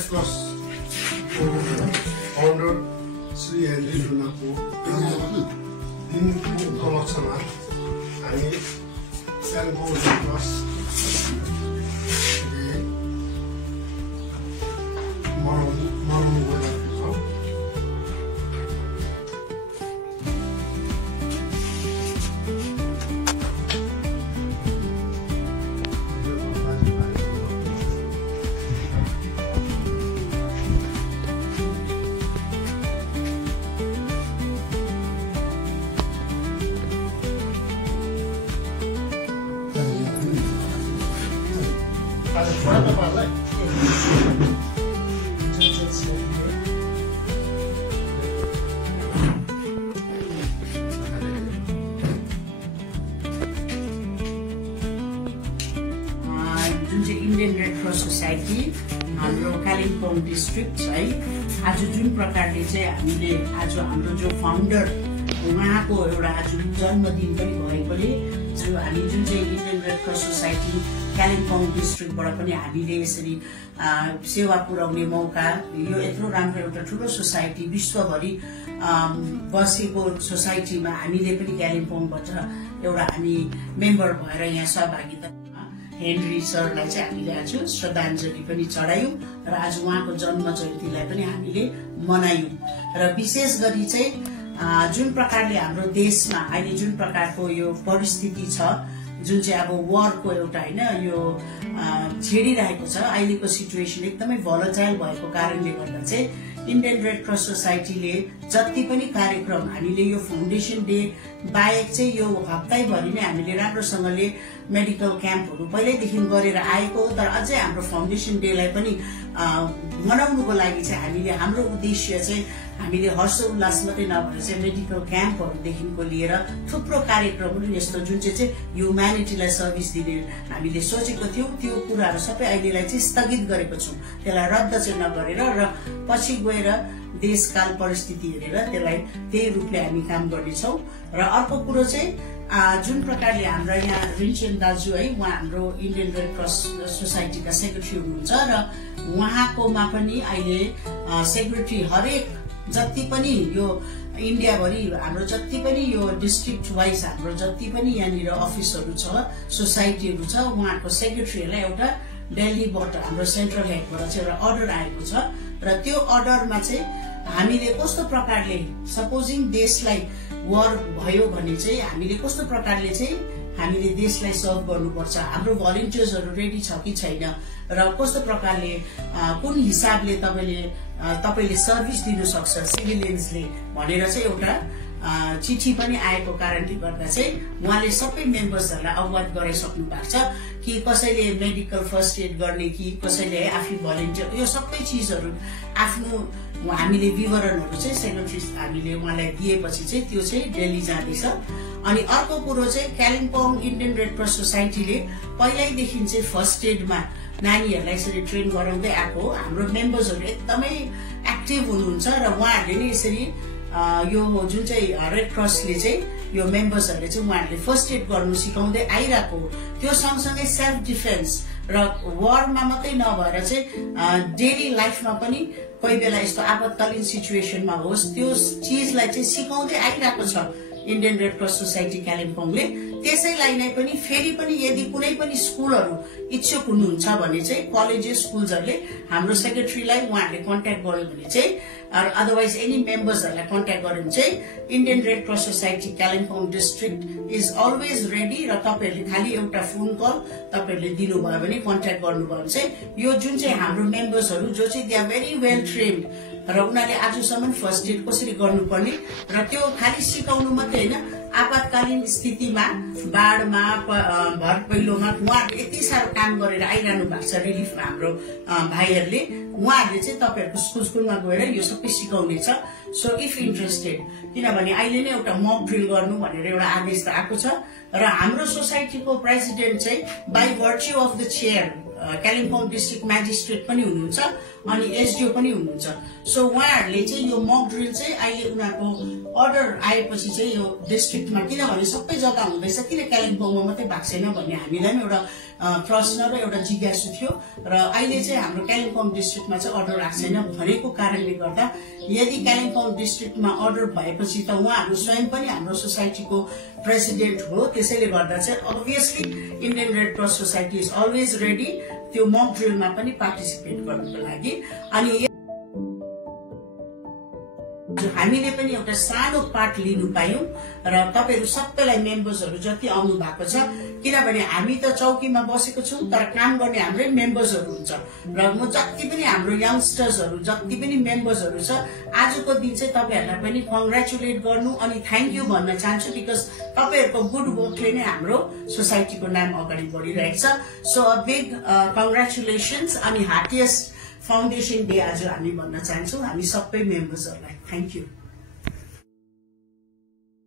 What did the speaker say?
Red Cross founder Shri Henry डुनाको दिनको उपलक्ष्यमा हामी कालिम्पोङ रेड क्रसले मनाउनु गइरहेको छौँ। इंडियन रेड क्रॉस सोसाइटी हाम्रो कालिम्पोङ डिस्ट्रिक्ट है आज जुन प्रकारले चाहिँ हामीले आज हाम्रो जो फाउन्डर उहाँको एउटा आज जन्मदिन पनि भएकोले जो हामी जुन चाहिँ Indian Red Cross Society Kalimpong डिस्ट्रिक्टबाट पनि हामीले यसरी सेवा पुर्याउने मौका यो यत्रो राम्रो एउटा ठूलो सोसाइटी विश्वभरि बसेको सोसाइटीमा हामीले पनि कालिम्पोङबाट एउटा हामी मेम्बर भएर यहाँ सहभागिता हेनरी सरलाई चाहिँ हामीले आज श्रद्धाञ्जली पनि चढायौं र आज उहाँको जन्म जयन्तीलाई पनि हामीले मनायौं र विशेष गरी चाहिँ जुन प्रकारले हाम्रो देशमा अहिले जुन प्रकारको यो परिस्थिति छ जुन चाहिँ अब वारको एउटा हैन यो छेडिरहेको छ अहिलेको सिचुएसन एकदमै भोलाटाइल भएको कारणले गर्दा चाहिँ इंडियन रेड क्रॉस सोसाइटीले जति पनि कार्यक्रम हामीले यो फाउन्डेसन डे बाहेक चाहिँ यो हप्तैभरि नै हामीले राम्रोसँगले मेडिकल क्याम्पहरु पहिल्यैदेखि गरेर आएको तर अझै हाम्रो फाउन्डेसन डे लाई पनि मनाउनुको लागि चाहिँ हामीले हाम्रो उद्देश्य चाहिँ हामीले हर्ष उल्लास मात्रै नभएर चाहिँ मेडिकल क्याम्पहरुदेखिको लिएर थुप्रो कार्यक्रमहरु यस्तो जुन चाहिँ ह्युम्यानिटीलाई सर्भिस दिने हामीले सोचेको थियौं त्यो कुराहरु सबै अहिलेलाई चाहिँ स्थगित गरेको छौं त्यसलाई रद्द चाहिँ नगरेर र पछि गएर देशकाल परिस्थिति हेरेर त्यसलाई त्यही रूपले हामी काम गर्नेछौं र अर्को कुरो चाहिँ जुन प्रकारले हाम्रो यहाँ रिन्चेन दाजु है उहाँ हाम्रो इंडियन रेड क्रॉस सोसाइटीका सेक्रेटरी हुनुहुन्छ र उहाँकोमा पनि अहिले सेक्रेटरी हरेक जति पनि यो इंडिया भरि हाम्रो जति पनि यो डिस्ट्रिक्ट वाइज हाम्रो जति पनि यहाँनिर अफिसहरु छ सोसाइटीहरु छ उहाँको सेक्रेटरीलाई एउटा दिल्लीबाट हाम्रो सेन्ट्रल हेडबाट चाहिँ एउटा अर्डर आएको छ र त्यो अर्डरमा चाहिँ हामीले कस्तो प्रकारले सपोजिङ देशलाई वार भयो भने चाहिँ हामीले कस्तो प्रकारले चाहिँ हामीले देशलाई सर्भ गर्नुपर्छ हाम्रो भलन्टियर्सहरु रेडी छ कि छैन र कस्तो प्रकारले कुन हिसाबले तपाईले सर्भिस दिनु सक्छ सिभिलियन्सले भनेर चाहिँ एउटा चिठी पनि आएको कारणले गर्दा चाहिँ उहाँले सबै मेम्बर्सहरुलाई अवगत गराइसक्नु भएको छ कि कसैले मेडिकल फर्स्ट एड गर्ने कि कसैले आफै भलन्टियर यो सबै चीजहरु आफ्नो हामीले विवरणहरु चाहिँ सेक्रेटरी हामीले उहाँलाई दिएपछि चाहिँ त्यो चाहिँ दिल्ली जाँदैछ अनि अर्को कुरो चाहिँ कालिम्पोङ इंडियन रेड क्रॉस सोसाइटीले पहिल्यैदेखि चाहिँ फर्स्ट एडमा नानीहरुलाई यसरी ट्रेन गराउँदै आएको हाम्रो मेम्बर्सहरु एकदमै एक्टिभ हुनुहुन्छ र उहाँहरुले नै यसरी यो जुन चाहिँ रेड क्रसले चाहिँ यो मेम्बर्सहरुले चाहिँ उहाँहरुले फर्स्ट एड गर्नु सिकाउँदै आइराको त्यो सँगसँगै सेल्फ डिफेन्स र वारमा मात्रै नभएर चाहिँ डेली लाइफमा पनि कोही बेला यस्तो आपतकालीन सिचुएसनमा होस् त्यो चीजलाई चाहिँ सिकाउँदै आइराको छ इंडियन रेड क्रॉस सोसाइटी कालिम्पोङले त्यसैलाई नै पनि फेरि पनि यदि कुनै पनि स्कुलहरु इच्छुक हुनुहुन्छ भने चाहिँ कलेजेस स्कुल्सहरुले हाम्रो सेक्रेटरीलाई उहाँहरुले कन्ट्याक्ट गर्यो भने चाहिँ अदरवाइज एनी मेम्बर्सहरुलाई कन्ट्याक्ट गर्यो भने चाहिँ Indian Red Cross Society Kalimpong district is always ready र तपाईहरुले खाली एउटा फोन कल तपाईहरुले दिनुभयो भने कन्ट्याक्ट गर्नुभयो भने चाहिँ यो जुन चाहिँ हाम्रो मेम्बर्सहरु जो चाहिँ they are very well trained र उनीहरुले आजसम्म फर्स्ट एड कसरी गर्नुपर्ने र त्यो खाली सिकाउनु मात्रै हैन आपतकालीन स्थितिमा बाढमा भर पहिलोमा उहाँहरुले यति सारो काम गरेर आइरहनु भएको छ रिलिफमा हाम्रो भाइहरुले उहाँहरुले चाहिँ तपाईहरुको स्कुलमा गएर यो सबै सिकाउनेछ सो इफ इन्ट्रेस्टेड किनभने अहिले नै एउटा मक ड्रिल गर्नु भनेर एउटा आदेश त आएको छ र हाम्रो सोसाइटीको प्रेसिडेन्ट चाहिँ by virtue of the chair Kalimpong district magistrate पनि हुनुहुन्छ अनि एसडिओ पनि हुनुहुन्छ। सो उहाँहरूले चाहिँ यो मक ड्रिल चाहिँ अहिले उनीहरूको अर्डर आएपछि चाहिँ यो डिस्ट्रिक्टमा, किनभने सबै जग्गा हुँदैछ, किन कालिम्पोङमा मात्रै भएको छैन भन्ने हामीलाई पनि एउटा प्रश्न र एउटा जिज्ञासु थियो। र अहिले चाहिँ हाम्रो कालिम्पोङ डिस्ट्रिक्टमा चाहिँ अर्डर आएको छैन भनेको कारणले गर्दा, यदि कालिम्पोङ डिस्ट्रिक्टमा अर्डर भएपछि त उहाँहरू स्वयं पनि हाम्रो सोसाइटीको प्रेसिडेन्ट हो, त्यसैले गर्दा चाहिँ obviously Indian red cross society is always ready त्यो मक ड्रिलमा पनि पार्टिसिपेट गर्नको लागि। अनि हामीले पनि एउटा सानो पार्ट लिनु पायौं र तपाईहरु सबैलाई मेम्बर्सहरु जति आउनु भएको छ, किनभने हामी त चौकीमा बसेको छौं तर काम गर्ने हाम्रै मेम्बर्सहरु हुन्छ र म जति पनि हाम्रो यंगस्टर्सहरु जति पनि मेम्बर्सहरु छ, आजको दिन चाहिँ तपाईहरुलाई पनि कंग्रेचुलेट गर्नु अनि थ्यांक यू भन्न चाहन्छु, बिकज तपाईहरुको गुड वर्कले नै हाम्रो सोसाइटीको नाम अगाडि बढिरहेको छ। सो अ बिग कंग्रेचुलेशन्स अनि हार्टिएस्ट फाउन्डेसन डे आज हामी भन्न चाहन्छौं हामी सबै मेम्बर्सहरुलाई। Thank you.